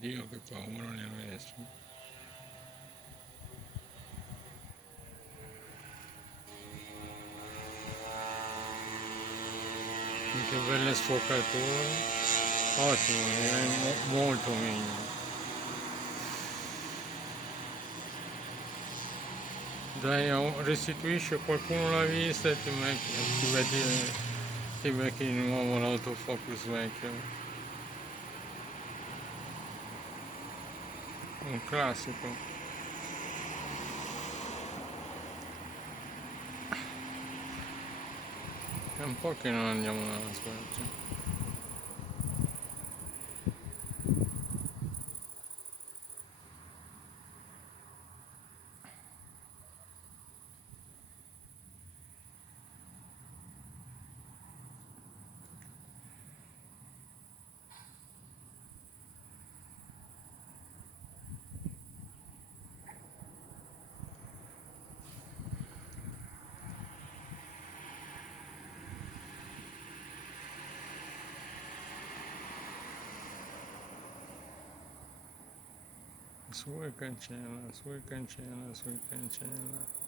Dio, che paura ne avessi. Che belle sfocature. Ottimo, direi molto meglio. Dai, restituisci, qualcuno l'ha vista e ti becchi di nuovo l'autofocus vecchio. Un classico. È un po' che non andiamo nella Svezia. Su e cancella, su e cancella, su e cancella.